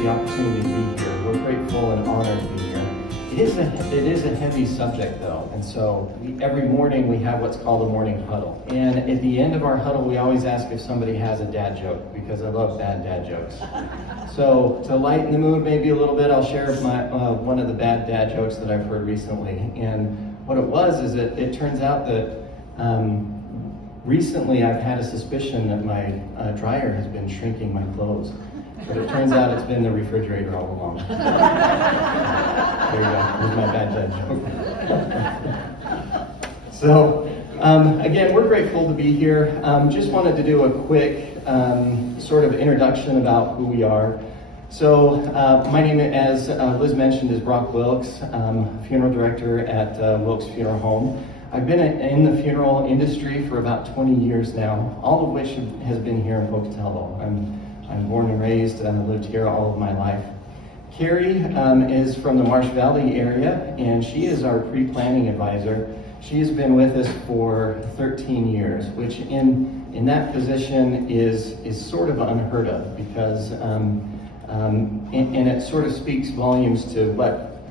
the opportunity to be here. We're grateful and honored to be here. It is a heavy subject though, and so every morning we have what's called a morning huddle. And at the end of our huddle, we always ask if somebody has a dad joke, because I love bad dad jokes. So to lighten the mood maybe a little bit, I'll share one of the bad dad jokes that I've heard recently. And what it was is it turns out that recently I've had a suspicion that my dryer has been shrinking my clothes. But it turns out it's been the refrigerator all along. There you go, here's my bad dad joke. So, again, we're grateful to be here. Just wanted to do a quick sort of introduction about who we are. So, my name, as Liz mentioned, is Brock Wilks. I'm funeral director at Wilks Funeral Home. I've been in the funeral industry for about 20 years now, all of which has been here in Pocatello. I'm born and raised and lived here all of my life. Kari is from the Marsh Valley area, and she is our pre-planning advisor. She has been with us for 13 years, which in that position is sort of unheard of, because and it sort of speaks volumes to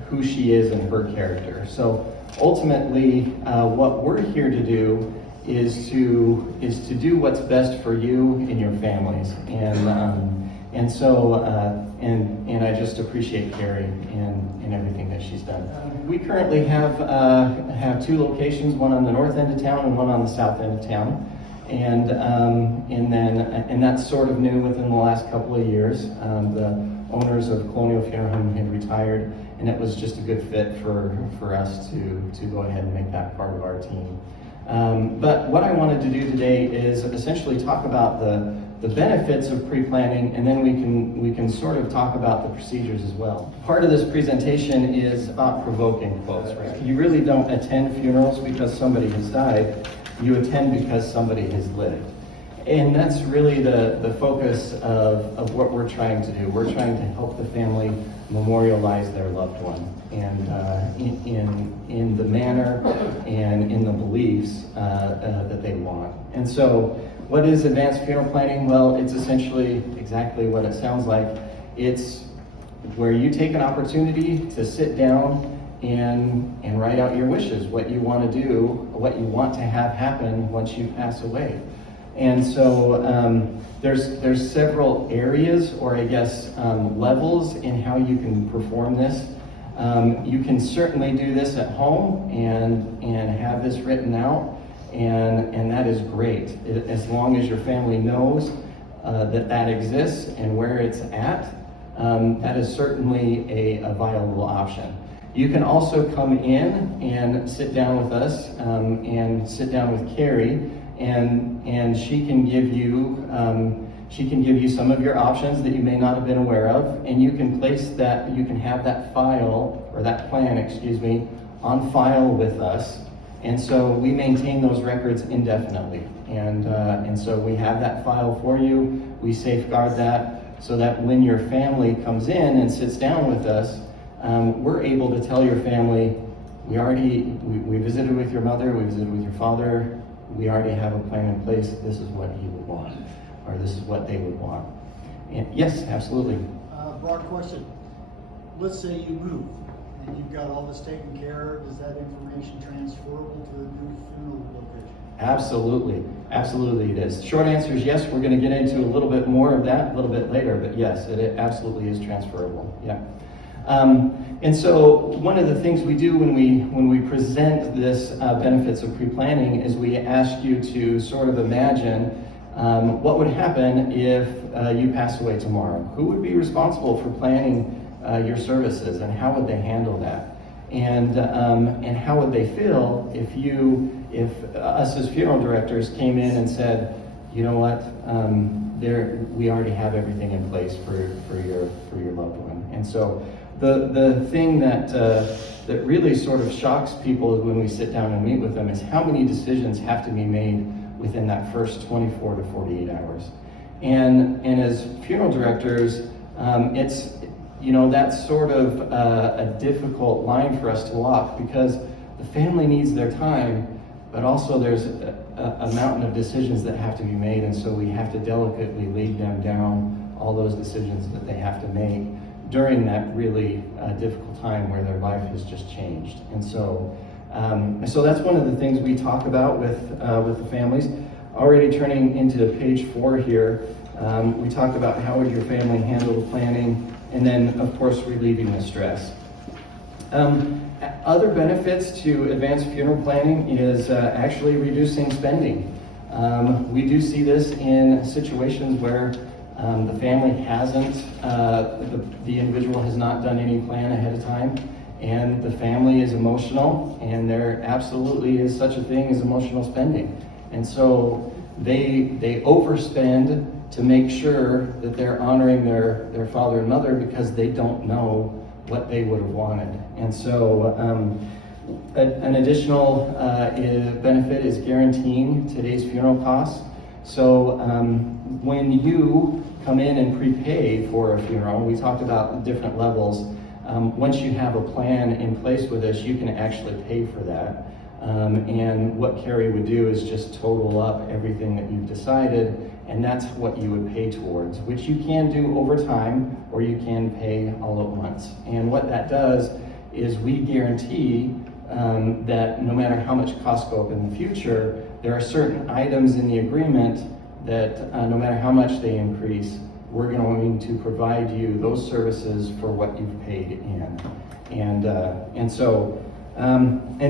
who she is and her character. So ultimately, what we're here to do is to do what's best for you and your families, and so I just appreciate Kari and everything that she's done. We currently have two locations, one on the north end of town and one on the south end of town, and that's sort of new within the last couple of years. The owners of Colonial Funeral Home had retired, and it was just a good fit for us to go ahead and make that part of our team. But what I wanted to do today is essentially talk about the benefits of pre-planning, and then we can sort of talk about the procedures as well. Part of this presentation is thought-provoking quotes, right? You really don't attend funerals because somebody has died. You attend because somebody has lived. And that's really the focus of what we're trying to do. We're trying to help the family memorialize their loved one, and in the manner and in the beliefs that they want. And so, what is advanced funeral planning? Well, it's essentially exactly what it sounds like. It's where you take an opportunity to sit down and write out your wishes, what you want to do, what you want to have happen once you pass away. And so there's several areas, or I guess levels, in how you can perform this. You can certainly do this at home and have this written out, and that is great, as long as your family knows that exists and where it's at. That is certainly a viable option. You can also come in and sit down with us, and sit down with Kari, and she can give you some of your options that you may not have been aware of, and you can have that file, or that plan, on file with us. And so we maintain those records indefinitely, and so we have that file for you. We safeguard that so that when your family comes in and sits down with us, we're able to tell your family, we visited with your mother, we visited with your father, we already have a plan in place. This is what he would want, or this is what they would want. And yes, absolutely. Broad question. Let's say you move and you've got all this taken care of. Is that information transferable to the new funeral location? Absolutely it is. Short answer is yes. We're going to get into a little bit more of that a little bit later, but yes, it absolutely is transferable. Yeah. And so one of the things we do when we present this benefits of pre-planning is we ask you to sort of imagine what would happen if you pass away tomorrow. Who would be responsible for planning your services, and how would they handle that? And how would they feel if us as funeral directors came in and said, you know what, we already have everything in place for your loved one. And so the thing that really sort of shocks people when we sit down and meet with them is how many decisions have to be made within that first 24 to 48 hours. And as funeral directors, it's, that's sort of a difficult line for us to walk, because the family needs their time, but also there's a mountain of decisions that have to be made, and so we have to delicately lead them down all those decisions that they have to make during that really difficult time where their life has just changed. And so that's one of the things we talk about with the families. Already turning into page 4 here, we talked about how would your family handle the planning, and then of course relieving the stress. Other benefits to advanced funeral planning is actually reducing spending. We do see this in situations where the family hasn't, the individual has not done any plan ahead of time, and the family is emotional, and there absolutely is such a thing as emotional spending. And so they overspend to make sure that they're honoring their father and mother because they don't know what they would have wanted. And so an additional benefit is guaranteeing today's funeral costs. So when you come in and prepay for a funeral, we talked about the different levels. Once you have a plan in place with us, you can actually pay for that. And what Kari would do is just total up everything that you've decided, and that's what you would pay towards, which you can do over time, or you can pay all at once. And what that does is we guarantee that no matter how much costs go up in the future, there are certain items in the agreement that no matter how much they increase, we're going to provide you those services for what you've paid in. And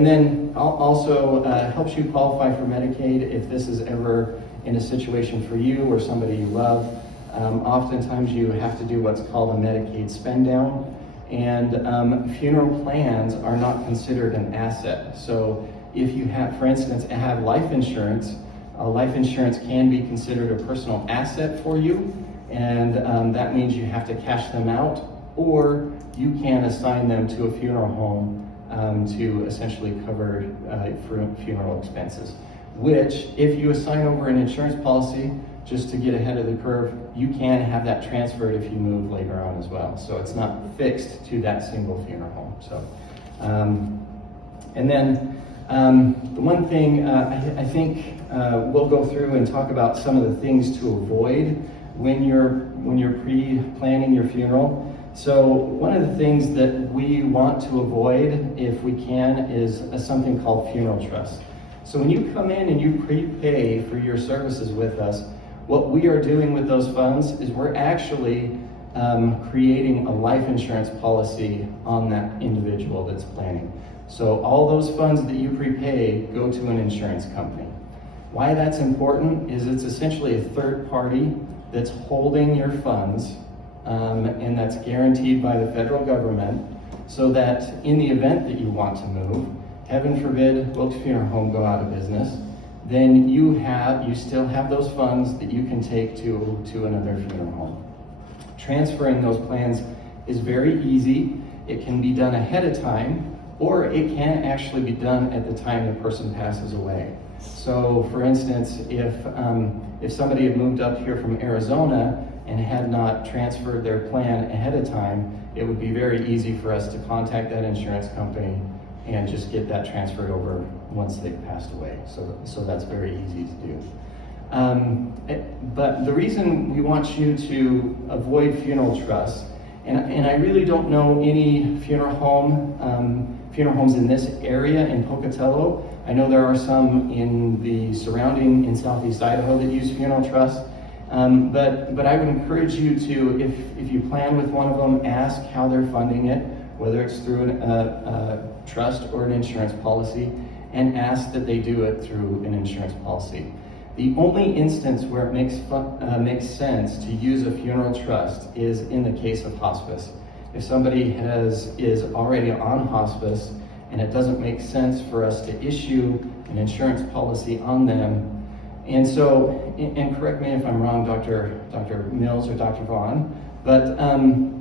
then also helps you qualify for Medicaid if this is ever in a situation for you or somebody you love. Oftentimes you have to do what's called a Medicaid spend down, and funeral plans are not considered an asset. So if you have, for instance, have life insurance can be considered a personal asset for you, and that means you have to cash them out, or you can assign them to a funeral home to essentially cover funeral expenses, which if you assign over an insurance policy, just to get ahead of the curve, you can have that transferred if you move later on as well. So it's not fixed to that single funeral home. So, and then the one thing I think we'll go through and talk about some of the things to avoid when you're pre-planning your funeral. So one of the things that we want to avoid, if we can, is something called funeral trust. So when you come in and you prepay for your services with us, what we are doing with those funds is we're actually creating a life insurance policy on that individual that's planning. So all those funds that you prepay go to an insurance company. Why that's important is it's essentially a third party that's holding your funds, and that's guaranteed by the federal government, so that in the event that you want to move, heaven forbid Wilks Funeral Home go out of business, then you still have those funds that you can take to another funeral home. Transferring those plans is very easy. It can be done ahead of time, or it can actually be done at the time the person passes away. So for instance, if somebody had moved up here from Arizona and had not transferred their plan ahead of time, it would be very easy for us to contact that insurance company and just get that transferred over once they've passed away. So that's very easy to do. But the reason we want you to avoid funeral trusts, and I really don't know any funeral homes in this area in Pocatello. I know there are some in Southeast Idaho that use funeral trusts. But I would encourage you to, if you plan with one of them, ask how they're funding it, whether it's through a trust or an insurance policy, and ask that they do it through an insurance policy. The only instance where it makes sense to use a funeral trust is in the case of hospice. If somebody is already on hospice and it doesn't make sense for us to issue an insurance policy on them. And so, and correct me if I'm wrong, Dr. Mills or Dr. Vaughn, but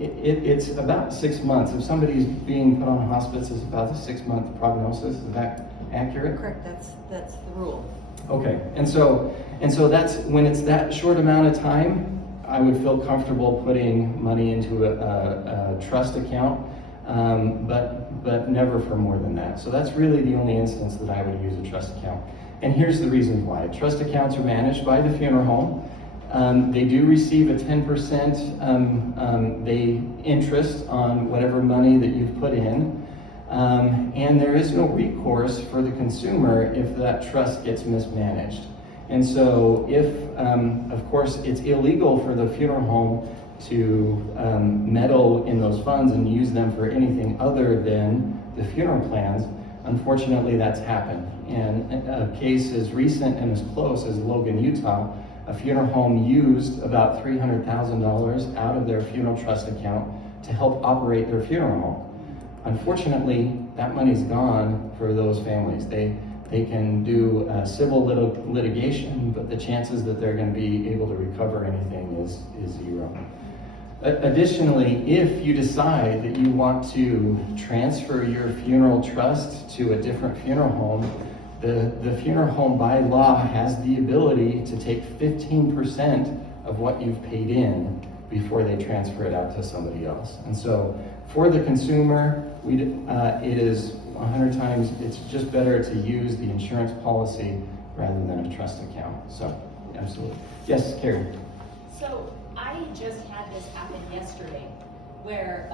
it's about 6 months. If somebody's being put on hospice, it's about a 6-month prognosis. Is that accurate? Correct. That's the rule. Okay. And so that's when it's that short amount of time, I would feel comfortable putting money into a trust account, but never for more than that. So that's really the only instance that I would use a trust account. And here's the reason why. Trust accounts are managed by the funeral home. They do receive a 10% interest on whatever money that you've put in. And there is no recourse for the consumer if that trust gets mismanaged. And so if, of course, it's illegal for the funeral home to meddle in those funds and use them for anything other than the funeral plans, unfortunately that's happened. And a case as recent and as close as Logan, Utah, a funeral home used about $300,000 out of their funeral trust account to help operate their funeral home. Unfortunately, that money's gone for those families. They can do civil litigation, but the chances that they're going to be able to recover anything is zero. Additionally, if you decide that you want to transfer your funeral trust to a different funeral home, the funeral home by law has the ability to take 15% of what you've paid in before they transfer it out to somebody else. And so for the consumer, it is 100 times, it's just better to use the insurance policy rather than a trust account. So, absolutely. Yes, Kari. So I just had this happen yesterday where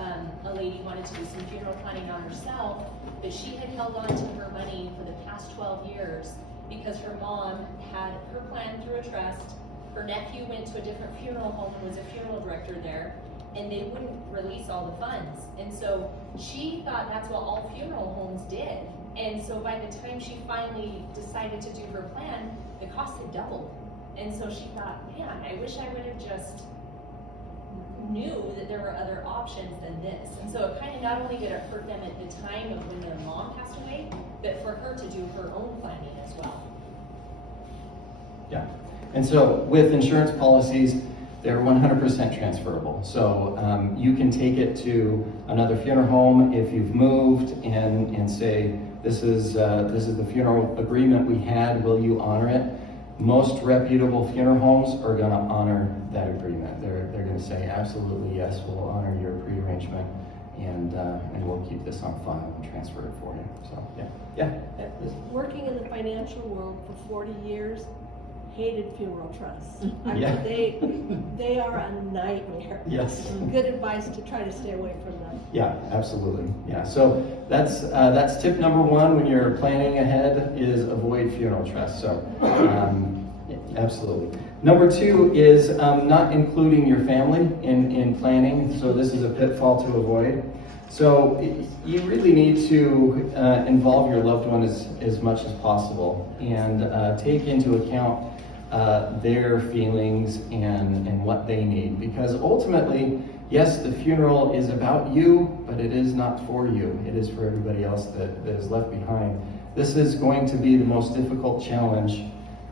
a lady wanted to do some funeral planning on herself, but she had held on to her money for the past 12 years because her mom had her plan through a trust. Her nephew went to a different funeral home and was a funeral director there, and they wouldn't release all the funds. And so she thought that's what all funeral homes did. And so by the time she finally decided to do her plan, the cost had doubled. And so she thought, man, I wish I would have just knew that there were other options than this. And so it kind of not only did it hurt them at the time of when their mom passed away, but for her to do her own planning as well. Yeah. And so with insurance policies, they're 100% transferable. So you can take it to another funeral home if you've moved and say, this is the funeral agreement we had, will you honor it? Most reputable funeral homes are going to honor that agreement. They're going to say, absolutely, yes, we'll honor your pre-arrangement, and we'll keep this on file and transfer it for you. So, yeah. Working in the financial world for 40 years, hated funeral trusts. Yeah. They are a nightmare. Yes. Good advice to try to stay away from them. Yeah, absolutely. Yeah, so that's tip number one when you're planning ahead is avoid funeral trusts. So absolutely. Number two is not including your family in planning. So this is a pitfall to avoid. So you really need to involve your loved one as much as possible and take into account their feelings and what they need. Because ultimately, yes, the funeral is about you, but it is not for you. It is for everybody else that is left behind. This is going to be the most difficult challenge.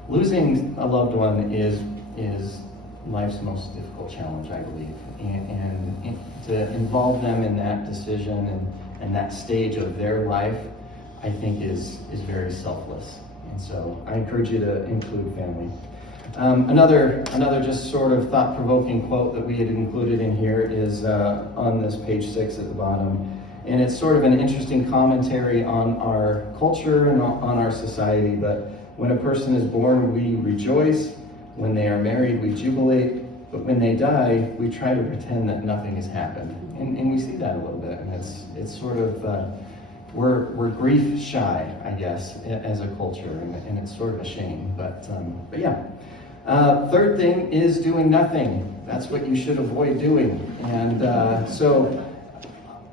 Losing a loved one is life's most difficult challenge, I believe. And to involve them in that decision and that stage of their life, I think is very selfless. And so I encourage you to include family. Another just sort of thought-provoking quote that we had included in here is on this page 6 at the bottom. And it's sort of an interesting commentary on our culture and on our society. But when a person is born, we rejoice. When they are married, we jubilate. But when they die, we try to pretend that nothing has happened. And we see that a little bit. And it's sort of, we're grief shy, I guess, as a culture. And it's sort of a shame. But yeah. Third thing is doing nothing. That's what you should avoid doing. And so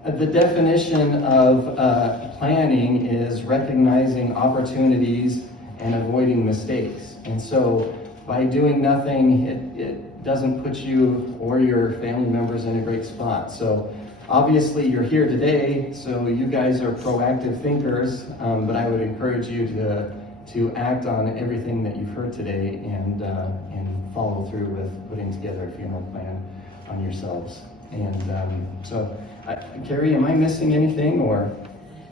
the definition of planning is recognizing opportunities and avoiding mistakes. And so by doing nothing, it doesn't put you or your family members in a great spot. So obviously you're here today, so you guys are proactive thinkers, but I would encourage you to act on everything that you've heard today and follow through with putting together a funeral plan on yourselves. And so, Kari, am I missing anything or?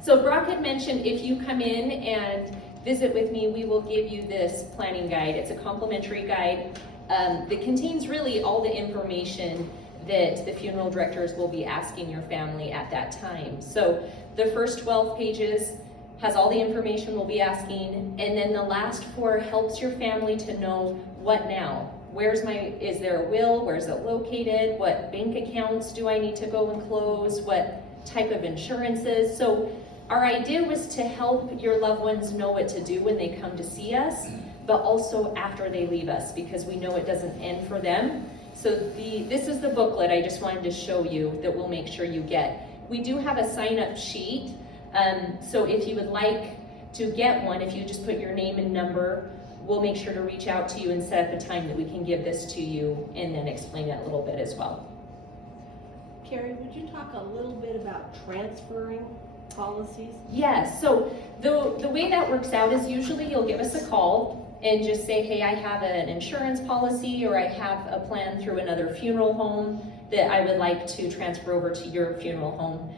So Brock had mentioned if you come in and visit with me, we will give you this planning guide. It's a complimentary guide that contains really all the information that the funeral directors will be asking your family at that time. So the first 12 pages has all the information we'll be asking, and then the last 4 helps your family to know what now. is there a will, where's it located, what bank accounts do I need to go and close, what type of insurances. So our idea was to help your loved ones know what to do when they come to see us, but also after they leave us, because we know it doesn't end for them. So this is the booklet I just wanted to show you that we'll make sure you get. We do have a sign-up sheet, so if you would like to get one, if you just put your name and number, we'll make sure to reach out to you and set up a time that we can give this to you and then explain it a little bit as well. Kari, would you talk a little bit about transferring policies? Yes, so the way that works out is usually you'll give us a call and just say, hey, I have an insurance policy or I have a plan through another funeral home that I would like to transfer over to your funeral home.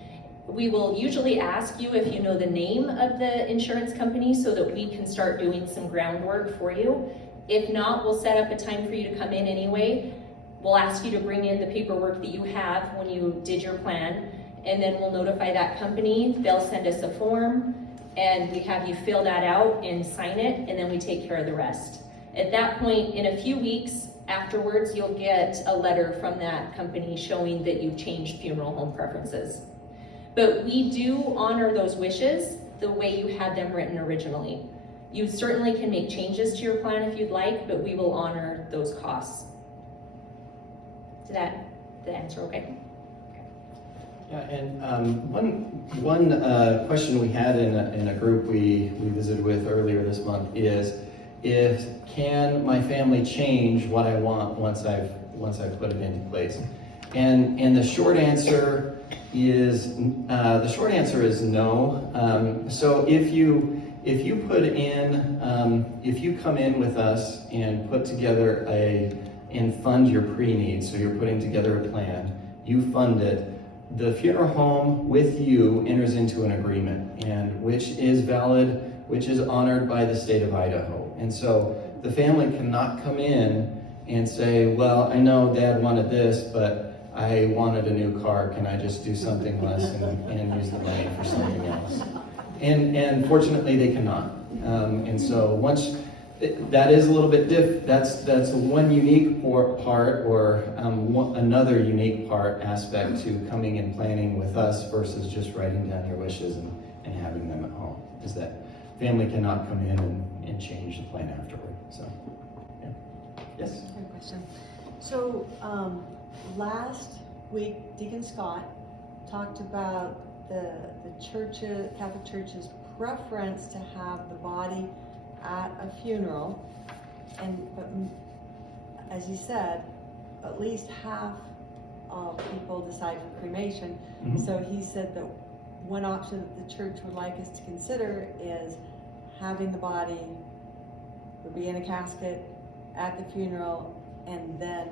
We will usually ask you if you know the name of the insurance company so that we can start doing some groundwork for you. If not, we'll set up a time for you to come in anyway. We'll ask you to bring in the paperwork that you have when you did your plan, and then we'll notify that company. They'll send us a form, and we have you fill that out and sign it, and then we take care of the rest. At that point, in a few weeks afterwards, you'll get a letter from that company showing that you've changed funeral home preferences. But we do honor those wishes the way you had them written originally. You certainly can make changes to your plan if you'd like, but we will honor those costs. Did that answer okay? Yeah, and one question we had in a group we visited with earlier this month is, can my family change what I want once I've put it into place? And the short answer is no. So if you put in, if you come in with us and put together and fund your pre-needs, so you're putting together a plan, you fund it, the funeral home with you enters into an agreement, and which is valid, which is honored by the state of Idaho. And so the family cannot come in and say, well, I know Dad wanted this, but I wanted a new car. Can I just do something less and use the money for something else? And fortunately, they cannot. And so once that is a little bit that's one unique part, or another unique aspect to coming and planning with us versus just writing down your wishes and having them at home, is that family cannot come in and change the plan afterward. So, yeah. Yes? I have a question. So, last week, Deacon Scott talked about the Catholic Church's preference to have the body at a funeral, but as he said, at least half of people decide for cremation. Mm-hmm. So he said that one option that the church would like us to consider is having the body would be in a casket at the funeral and then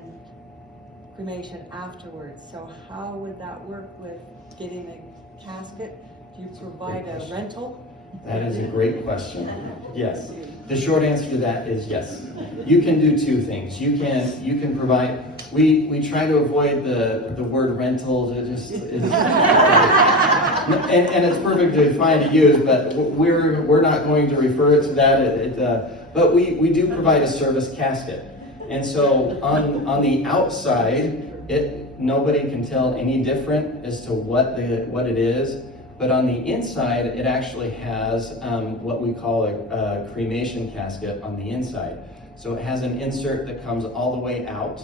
cremation afterwards. So how would that work with getting a casket? Do you provide a rental? That is a great question. Yes. The short answer to that is yes. You can do two things. You can provide. We try to avoid the word rental. It just is, and it's perfectly fine to use, but we're not going to refer it to that. But we do provide a service casket, and so on the outside, nobody can tell any different as to what it is. But on the inside, it actually has what we call a cremation casket on the inside. So it has an insert that comes all the way out,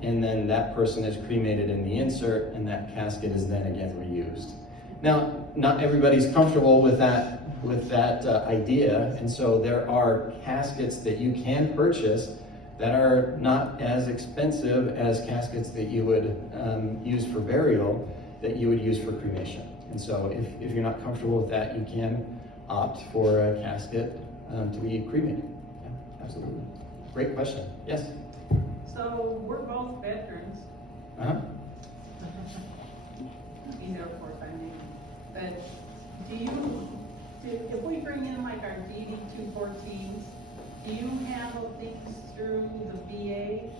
and then that person is cremated in the insert, and that casket is then again reused. Now, not everybody's comfortable with that idea, and so there are caskets that you can purchase that are not as expensive as caskets that you would use for burial that you would use for cremation. And so if you're not comfortable with that, you can opt for a casket to be cremated. Yeah, absolutely. Great question. Yes? So we're both veterans. Uh-huh. In Air Force, I mean. But if we bring in like our DD-214s, do you handle things through the VA?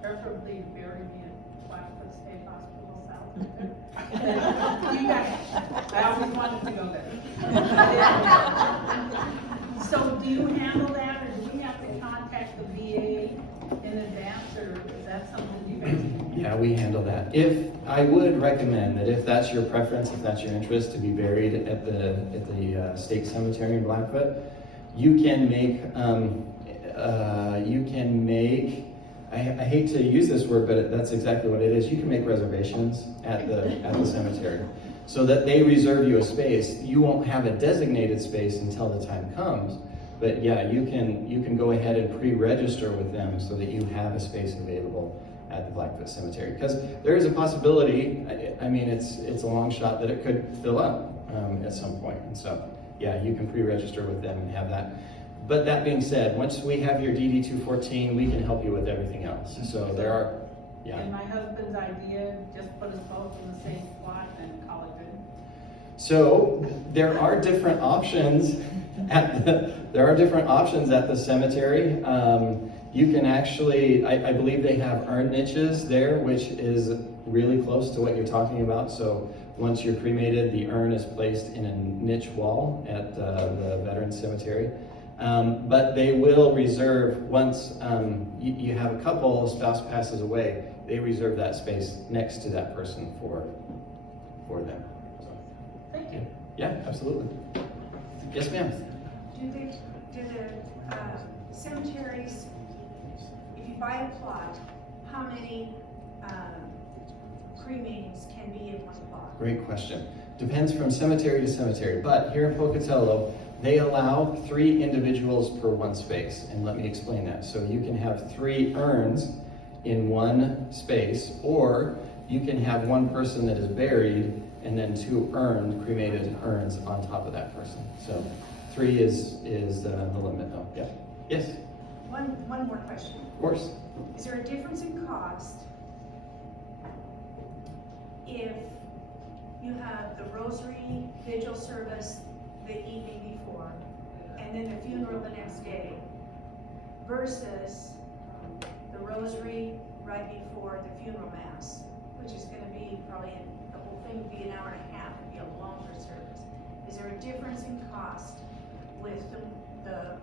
Preferably bury me in Blackfoot State Hospital South. You guys, I always wanted to go there. So do you handle that, or do we have to contact the VA in advance? we handle that. I would recommend that if that's your preference, if that's your interest, to be buried at the state cemetery in Blackfoot, you can make, I hate to use this word, but that's exactly what it is. You can make reservations at the cemetery so that they reserve you a space. You won't have a designated space until the time comes, but yeah, you can go ahead and pre-register with them so that you have a space available at the Blackfoot Cemetery. Because there is a possibility, I mean, it's a long shot that it could fill up at some point. And so, yeah, you can pre-register with them and have that. But that being said, once we have your DD 214, we can help you with everything else. So there are, yeah. And my husband's idea, just put us both in the same spot and call it good. So there are different options at the cemetery. You can actually, I believe they have urn niches there, which is really close to what you're talking about. So once you're cremated, the urn is placed in a niche wall at the Veterans Cemetery. But they will reserve, once you have a couple, a spouse passes away, they reserve that space next to that person for them. So, Thank you. yeah, absolutely. Yes, ma'am. Do the cemeteries, if you buy a plot, how many cremains can be in one plot? Great question. Depends from cemetery to cemetery, but here in Pocatello, they allow 3 individuals per one space, and let me explain that. So you can have 3 urns in one space, or you can have one person that is buried and then 2 cremated urns on top of that person. So 3 is the limit though. Yeah. Yes? One more question. Of course. Is there a difference in cost if you have the rosary vigil service the evening before and then the funeral the next day versus the rosary right before the funeral mass, which is going to be probably, the whole thing would be an hour and a half, it'd be a longer service. Is there a difference in cost with the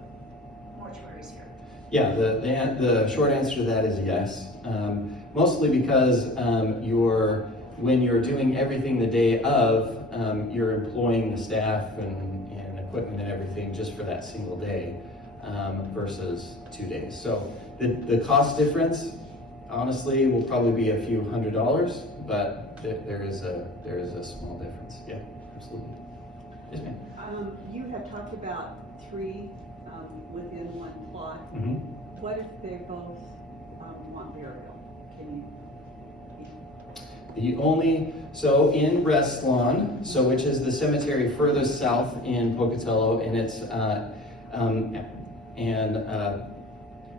mortuaries here? Yeah, the short answer to that is yes. Mostly because when you're doing everything the day of, you're employing the staff and equipment and everything just for that single day versus 2 days. So the cost difference, honestly, will probably be a few $100s, but there is a small difference. Yeah, absolutely. Yes, ma'am. You have talked about 3 within one plot. Mm-hmm. What if they both want burial? Can you? So in Restlawn, which is the cemetery furthest south in Pocatello, and it's,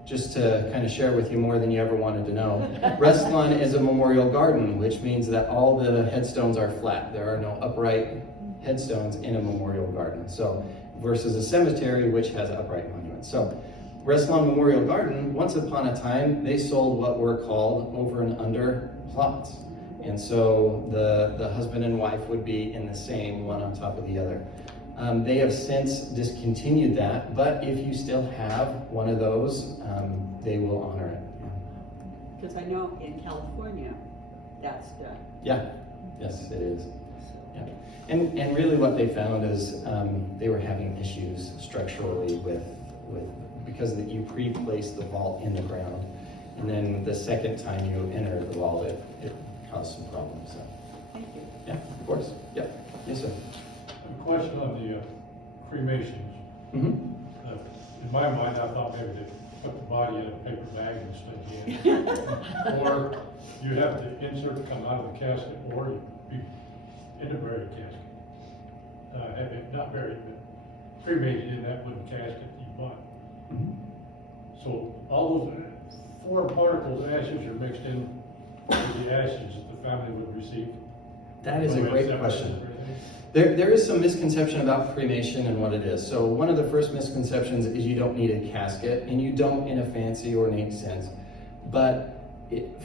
just to kind of share with you more than you ever wanted to know, Restlawn is a memorial garden, which means that all the headstones are flat. There are no upright headstones in a memorial garden. So, versus a cemetery, which has upright monuments. So, Restlawn Memorial Garden, once upon a time, they sold what were called over and under plots. And so the husband and wife would be in the same, one on top of the other. They have since discontinued that, but if you still have one of those, they will honor it. Because I know in California, that's done. Yeah, yes, it is. Yeah. And really what they found is they were having issues structurally because you pre-place the vault in the ground, and then the second time you enter the vault, it caused some problems. So. Thank you. Yeah, of course. Yeah. Yes, sir. A question on the cremations. Mm-hmm. In my mind, I thought maybe they put the body in a paper bag and stick it in. Or you have the insert come out of the casket, or you be in a buried casket. Have it not buried, but cremated in that wooden casket you bought. Mm-hmm. So all those 4 particles of ashes are mixed in with the ashes that the family would receive. That is a When we great separate question. everything. There is some misconception about cremation and what it is. So one of the first misconceptions is you don't need a casket, and you don't in a fancy ornate sense. But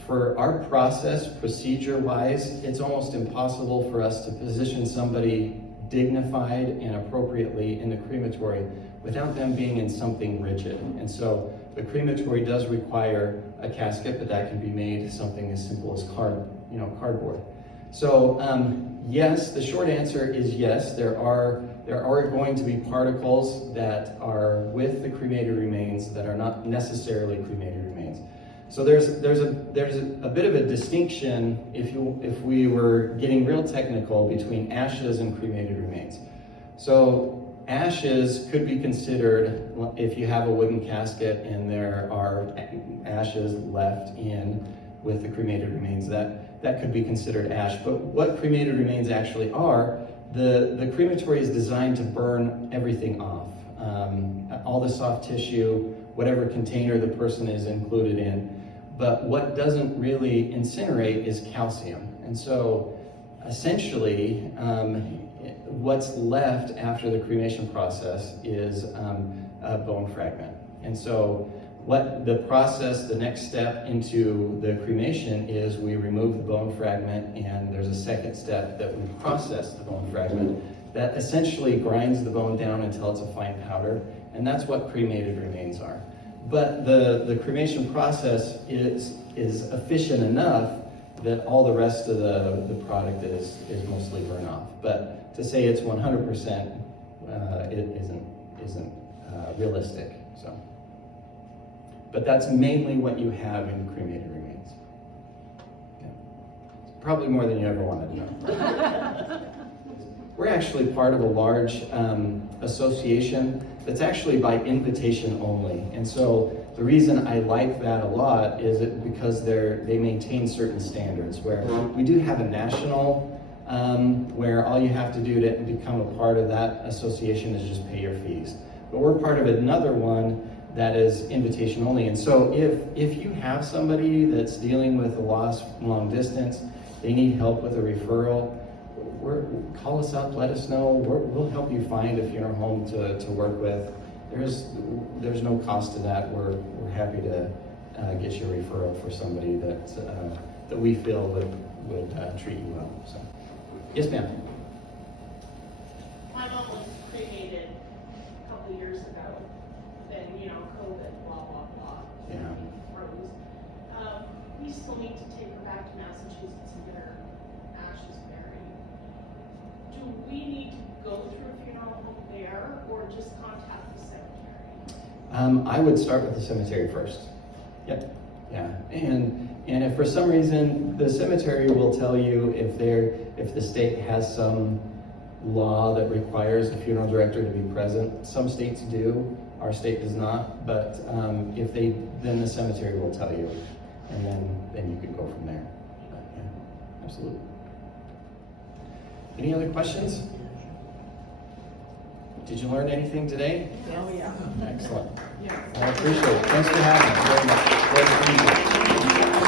for our process, procedure-wise, it's almost impossible for us to position somebody dignified and appropriately in the crematory without them being in something rigid. And so the crematory does require a casket, but that can be made something as simple as cardboard. So yes, the short answer is yes. There are going to be particles that are with the cremated remains that are not necessarily cremated remains. So there's a bit of a distinction, if we were getting real technical, between ashes and cremated remains. So ashes could be considered, if you have a wooden casket and there are ashes left in with the cremated remains, that could be considered ash. But what cremated remains actually are, the crematory is designed to burn everything off. All the soft tissue, whatever container the person is included in. But what doesn't really incinerate is calcium. And so essentially, what's left after the cremation process is a bone fragment. And so what the process, the next step into the cremation is we remove the bone fragment, and there's a second step that we process the bone fragment that essentially grinds the bone down until it's a fine powder, and that's what cremated remains are. But the cremation process is efficient enough that all the rest of the product is mostly burned off. But to say it's 100%, it isn't realistic. So, but that's mainly what you have in cremated remains. Yeah. Probably more than you ever wanted to know. We're actually part of a large association that's actually by invitation only. And so the reason I like that a lot is because they maintain certain standards, where we do have a national, where all you have to do to become a part of that association is just pay your fees. But we're part of another one that is invitation only. And so if you have somebody that's dealing with a loss long distance, they need help with a referral, call us up, let us know. We'll help you find a funeral home to work with. There's no cost to that. We're happy to get you a referral for somebody that we feel would treat you well. So, yes, ma'am. My mom was cremated a couple of years ago. Then COVID, blah blah blah. Yeah. Froze. We still need to take her back to Massachusetts and get her ashes buried. Do we need to go through a funeral home there, or just contact the cemetery? I would start with the cemetery first. Yep. Yeah. And if for some reason the cemetery will tell you if the state has some law that requires the funeral director to be present. Some states do. Our state does not. But then the cemetery will tell you, and then you can go from there. But, yeah, absolutely. Any other questions? Did you learn anything today? Oh, yeah. Excellent. Yeah. I appreciate it. Thanks for having me very much. Glad to be here.